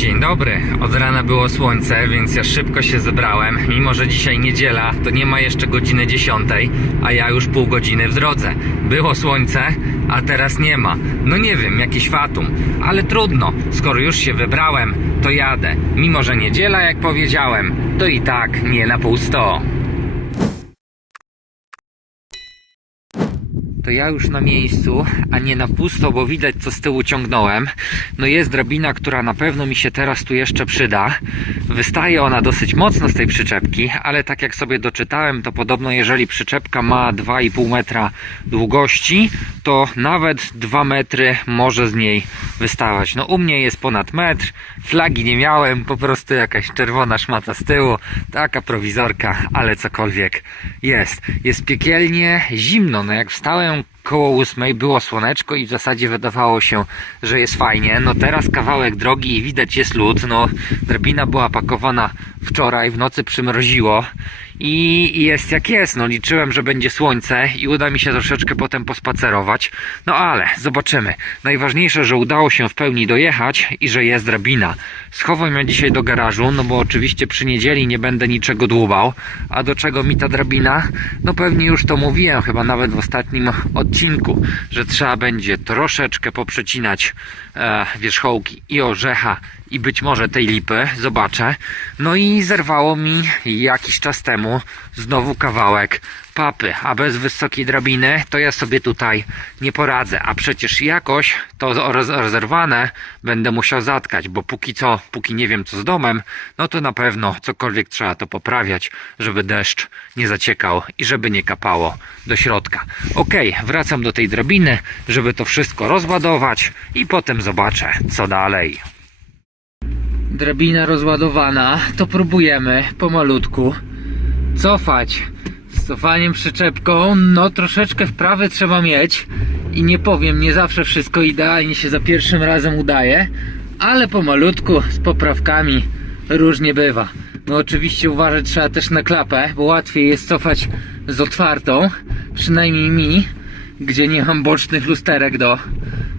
Dzień dobry. Od rana było słońce, więc ja szybko się zebrałem. Mimo, że dzisiaj niedziela, to nie ma jeszcze godziny 10, a ja już pół godziny w drodze. Było słońce, a teraz nie ma. No nie wiem, jakiś fatum, ale trudno. Skoro już się wybrałem, to jadę. Mimo, że niedziela, jak powiedziałem, to i tak nie na pół To ja już na miejscu, a nie na pusto, bo widać co z tyłu ciągnąłem. No jest drabina, która na pewno mi się teraz tu jeszcze przyda. Wystaje ona dosyć mocno z tej przyczepki, ale tak jak sobie doczytałem, to podobno jeżeli przyczepka ma 2,5 metra długości, to nawet 2 metry może z niej wystawać. No u mnie jest ponad metr, flagi nie miałem, po prostu jakaś czerwona szmata z tyłu, taka prowizorka, ale cokolwiek jest. Jest piekielnie zimno, no jak wstałem koło ósmej było słoneczko i w zasadzie wydawało się, że jest fajnie. No teraz kawałek drogi i widać jest lód. No drabina była pakowana wczoraj, w nocy przymroziło i jest jak jest. No liczyłem, że będzie słońce i uda mi się troszeczkę potem pospacerować. No ale zobaczymy. Najważniejsze, że udało się w pełni dojechać i że jest drabina. Schowam ją dzisiaj do garażu, no bo oczywiście przy niedzieli nie będę niczego dłubał. A do czego mi ta drabina? No pewnie już to mówiłem, chyba nawet w ostatnim odcinku, że trzeba będzie troszeczkę poprzecinać e, wierzchołki i orzecha i być może tej lipy, zobaczę. No i zerwało mi jakiś czas temu znowu kawałek papy, a bez wysokiej drabiny to ja sobie tutaj nie poradzę, a przecież jakoś to roz- rozerwane będę musiał zatkać, bo póki co, póki nie wiem co z domem, no to na pewno cokolwiek trzeba to poprawiać, żeby deszcz nie zaciekał i żeby nie kapało do środka. Ok, wracam do tej drabiny, żeby to wszystko rozładować i potem zobaczę co dalej. Drabina rozładowana, to próbujemy pomalutku cofać. Cofaniem przyczepką, no troszeczkę wprawy trzeba mieć i nie powiem, nie zawsze wszystko idealnie się za pierwszym razem udaje, ale pomalutku z poprawkami różnie bywa. No oczywiście uważać trzeba też na klapę, bo łatwiej jest cofać z otwartą, przynajmniej mi, gdzie nie mam bocznych lusterek do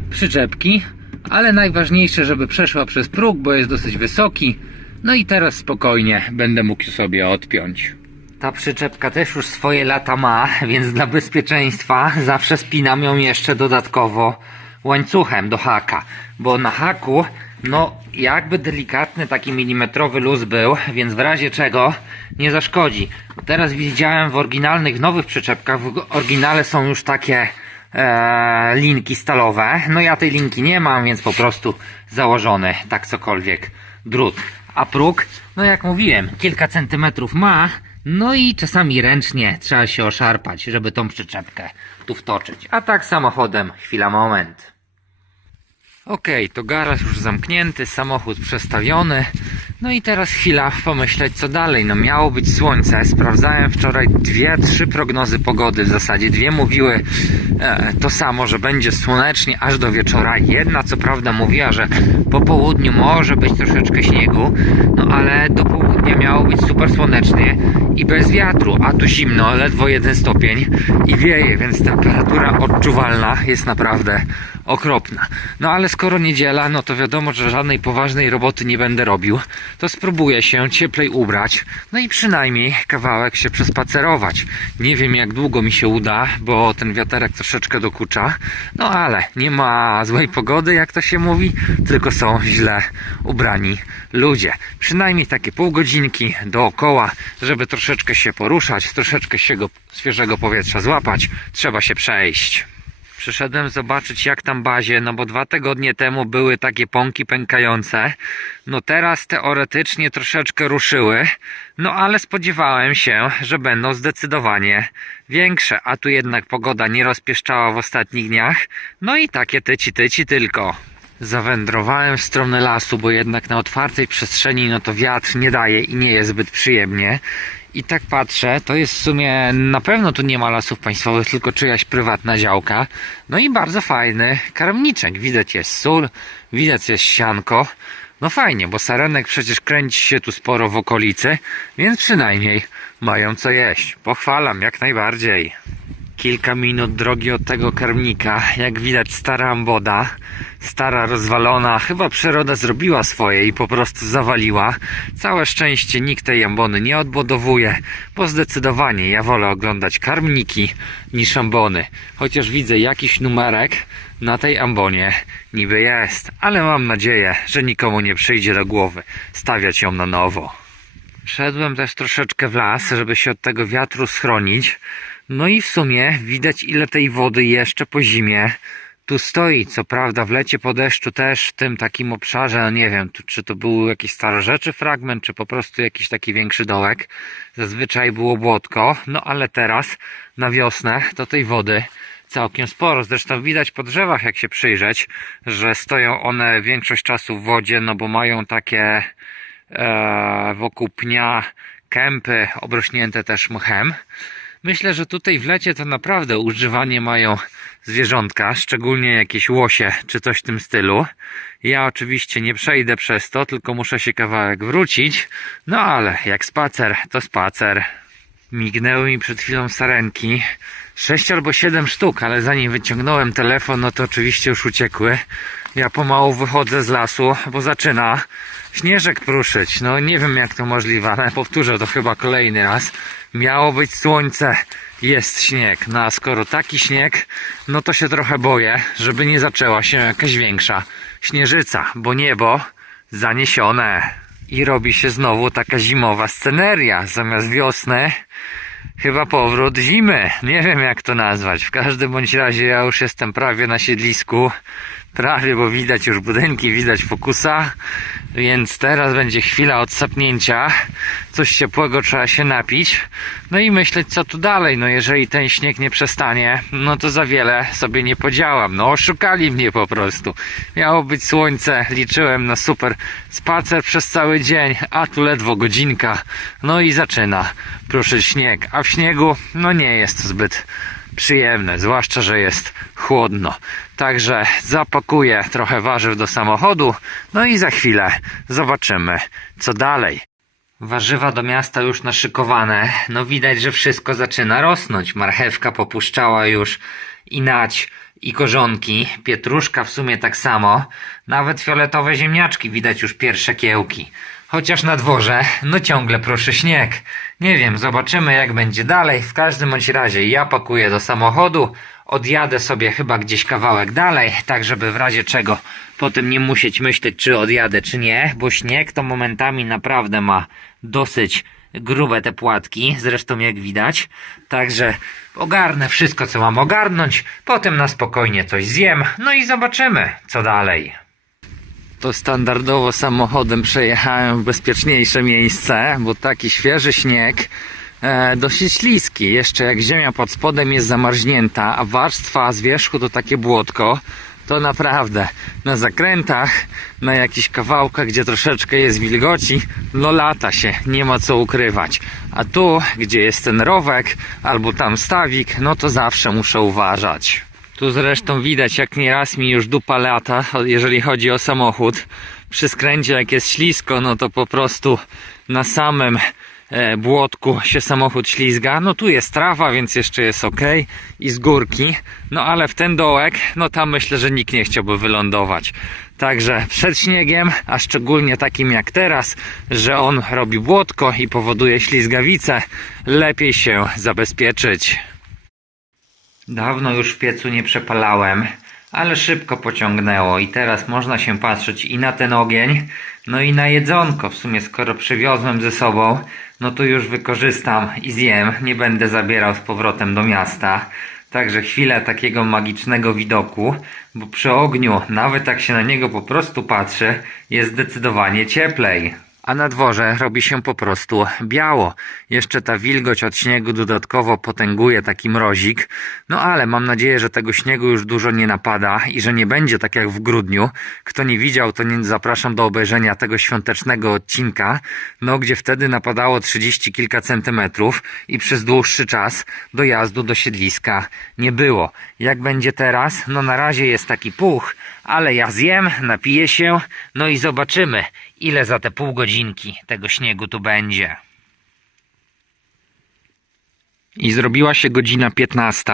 przyczepki, ale najważniejsze, żeby przeszła przez próg, bo jest dosyć wysoki. No i teraz spokojnie będę mógł sobie odpiąć. Ta przyczepka też już swoje lata ma, więc dla bezpieczeństwa zawsze spinam ją jeszcze dodatkowo łańcuchem do haka, bo na haku, no jakby delikatny taki milimetrowy luz był, więc w razie czego nie zaszkodzi. Teraz widziałem w oryginalnych nowych przyczepkach, w oryginale są już takie e, linki stalowe. No ja tej linki nie mam, więc po prostu założony tak cokolwiek drut. A próg, no jak mówiłem, kilka centymetrów ma, no i czasami ręcznie trzeba się oszarpać, żeby tą przyczepkę tu wtoczyć. A tak samochodem, chwila, moment. Okej, to garaż już zamknięty, samochód przestawiony. No i teraz chwila pomyśleć co dalej. No miało być słońce. Sprawdzałem wczoraj dwie, trzy prognozy pogody. W zasadzie dwie mówiły e, to samo, że będzie słonecznie aż do wieczora. Jedna co prawda mówiła, że po południu może być troszeczkę śniegu, no ale do południa miało być super słonecznie i bez wiatru, a tu zimno, ledwo jeden stopień i wieje, więc temperatura odczuwalna jest naprawdę okropna. No ale skoro niedziela, no to wiadomo, że żadnej poważnej roboty nie będę robił, to spróbuję się cieplej ubrać, no i przynajmniej kawałek się przespacerować. Nie wiem jak długo mi się uda, bo ten wiaterek troszeczkę dokucza, no ale nie ma złej pogody, jak to się mówi, tylko są źle ubrani ludzie. Przynajmniej takie pół godzinki dookoła, żeby troszeczkę się poruszać, troszeczkę świeżego, świeżego powietrza złapać, trzeba się przejść. Przyszedłem zobaczyć jak tam bazie, no bo dwa tygodnie temu były takie pąki pękające. No teraz teoretycznie troszeczkę ruszyły, no ale spodziewałem się, że będą zdecydowanie większe, a tu jednak pogoda nie rozpieszczała w ostatnich dniach. No i takie tyci tyci tylko. Zawędrowałem w stronę lasu, bo jednak na otwartej przestrzeni no to wiatr nie daje i nie jest zbyt przyjemnie. I tak patrzę, to jest w sumie, na pewno tu nie ma lasów państwowych, tylko czyjaś prywatna działka. No i bardzo fajny karmniczek. Widać jest sól, widać jest sianko. No fajnie, bo sarenek przecież kręci się tu sporo w okolicy, więc przynajmniej mają co jeść. Pochwalam jak najbardziej. Kilka minut drogi od tego karmnika. Jak widać, stara amboda, stara, rozwalona. Chyba przyroda zrobiła swoje i po prostu zawaliła. Całe szczęście nikt tej ambony nie odbudowuje, bo zdecydowanie ja wolę oglądać karmniki niż ambony. Chociaż widzę jakiś numerek na tej ambonie niby jest, ale mam nadzieję, że nikomu nie przyjdzie do głowy stawiać ją na nowo. Szedłem też troszeczkę w las, żeby się od tego wiatru schronić. No i w sumie widać ile tej wody jeszcze po zimie tu stoi. Co prawda w lecie po deszczu też w tym takim obszarze, nie wiem, tu, czy to był jakiś starożytny fragment, czy po prostu jakiś taki większy dołek. Zazwyczaj było błotko, no ale teraz na wiosnę to tej wody całkiem sporo. Zresztą widać po drzewach, jak się przyjrzeć, że stoją one większość czasu w wodzie, no bo mają takie e, wokół pnia kępy obrośnięte też mchem. Myślę, że tutaj w lecie to naprawdę używanie mają zwierzątka, szczególnie jakieś łosie czy coś w tym stylu. Ja oczywiście nie przejdę przez to, tylko muszę się kawałek wrócić. No ale jak spacer, to spacer. Mignęły mi przed chwilą sarenki. Sześć albo siedem sztuk, ale zanim wyciągnąłem telefon, no to oczywiście już uciekły. Ja pomału wychodzę z lasu, bo zaczyna śnieżek pruszyć. No nie wiem jak to możliwe, ale powtórzę to chyba kolejny raz. Miało być słońce, jest śnieg. No a skoro taki śnieg, no to się trochę boję, żeby nie zaczęła się jakaś większa śnieżyca, bo niebo zaniesione. I robi się znowu taka zimowa sceneria. Zamiast wiosny Chyba powrót zimy. Nie wiem jak to nazwać. W każdym bądź razie ja już jestem prawie na siedlisku. Prawie, bo widać już budynki, widać fokusa. Więc teraz będzie chwila odsapnięcia. Coś ciepłego trzeba się napić. No i myśleć co tu dalej. No jeżeli ten śnieg nie przestanie, no to za wiele sobie nie podziałam. No oszukali mnie po prostu. Miało być słońce, liczyłem na super spacer przez cały dzień, a tu ledwo godzinka. No i zaczyna pruszyć śnieg. A w śniegu, no nie jest zbyt przyjemne, zwłaszcza, że jest chłodno. Także zapakuję trochę warzyw do samochodu, no i za chwilę zobaczymy, co dalej. Warzywa do miasta już naszykowane. No widać, że wszystko zaczyna rosnąć. Marchewka popuszczała już i nać, i korzonki. Pietruszka w sumie tak samo. Nawet fioletowe ziemniaczki widać już pierwsze kiełki. Chociaż na dworze, no ciągle proszę śnieg. Nie wiem, zobaczymy jak będzie dalej. W każdym bądź razie ja pakuję do samochodu. Odjadę sobie chyba gdzieś kawałek dalej, tak żeby w razie czego potem nie musieć myśleć czy odjadę czy nie, bo śnieg to momentami naprawdę ma dosyć grube te płatki, zresztą jak widać. Także ogarnę wszystko co mam ogarnąć, potem na spokojnie coś zjem, no i zobaczymy co dalej to standardowo samochodem przejechałem w bezpieczniejsze miejsce, bo taki świeży śnieg, e, dosyć śliski. Jeszcze jak ziemia pod spodem jest zamarznięta, a warstwa z wierzchu to takie błotko, to naprawdę na zakrętach, na jakichś kawałkach, gdzie troszeczkę jest wilgoci, no lata się, nie ma co ukrywać. A tu, gdzie jest ten rowek, albo tam stawik, no to zawsze muszę uważać. Tu zresztą widać, jak nieraz mi już dupa lata, jeżeli chodzi o samochód. Przy skręcie, jak jest ślisko, no to po prostu na samym e, błotku się samochód ślizga. No tu jest trawa, więc jeszcze jest ok. I z górki. No ale w ten dołek, no tam myślę, że nikt nie chciałby wylądować. Także przed śniegiem, a szczególnie takim jak teraz, że on robi błotko i powoduje ślizgawice, lepiej się zabezpieczyć. Dawno już w piecu nie przepalałem, ale szybko pociągnęło i teraz można się patrzeć i na ten ogień, no i na jedzonko. W sumie skoro przywiozłem ze sobą, no to już wykorzystam i zjem. Nie będę zabierał z powrotem do miasta. Także chwilę takiego magicznego widoku, bo przy ogniu, nawet jak się na niego po prostu patrzy, jest zdecydowanie cieplej a na dworze robi się po prostu biało. Jeszcze ta wilgoć od śniegu dodatkowo potęguje taki mrozik. No ale mam nadzieję, że tego śniegu już dużo nie napada i że nie będzie tak jak w grudniu. Kto nie widział, to nie zapraszam do obejrzenia tego świątecznego odcinka, no gdzie wtedy napadało 30 kilka centymetrów i przez dłuższy czas dojazdu do siedliska nie było. Jak będzie teraz? No na razie jest taki puch, ale ja zjem, napiję się, no i zobaczymy, ile za te pół godzinki tego śniegu tu będzie. I zrobiła się godzina 15,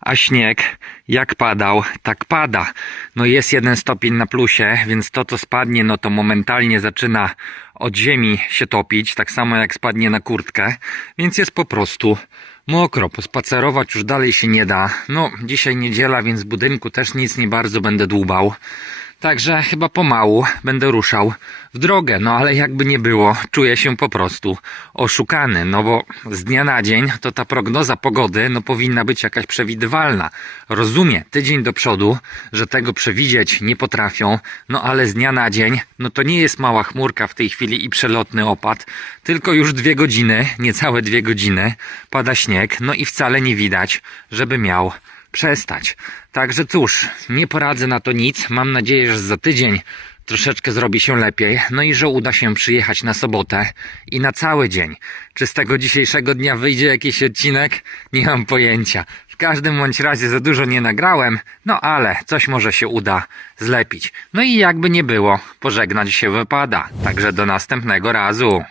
a śnieg jak padał, tak pada. No jest jeden stopień na plusie, więc to co spadnie, no to momentalnie zaczyna od ziemi się topić, tak samo jak spadnie na kurtkę, więc jest po prostu mokro. Pospacerować już dalej się nie da. No, dzisiaj niedziela, więc w budynku też nic nie bardzo będę dłubał. Także chyba pomału będę ruszał w drogę, no ale jakby nie było, czuję się po prostu oszukany, no bo z dnia na dzień to ta prognoza pogody no powinna być jakaś przewidywalna. Rozumiem, tydzień do przodu, że tego przewidzieć nie potrafią, no ale z dnia na dzień, no to nie jest mała chmurka w tej chwili i przelotny opad, tylko już dwie godziny, niecałe dwie godziny pada śnieg, no i wcale nie widać, żeby miał przestać. Także cóż, nie poradzę na to nic. Mam nadzieję, że za tydzień troszeczkę zrobi się lepiej. No i że uda się przyjechać na sobotę i na cały dzień. Czy z tego dzisiejszego dnia wyjdzie jakiś odcinek? Nie mam pojęcia. W każdym bądź razie za dużo nie nagrałem, no ale coś może się uda zlepić. No i jakby nie było, pożegnać się wypada. Także do następnego razu.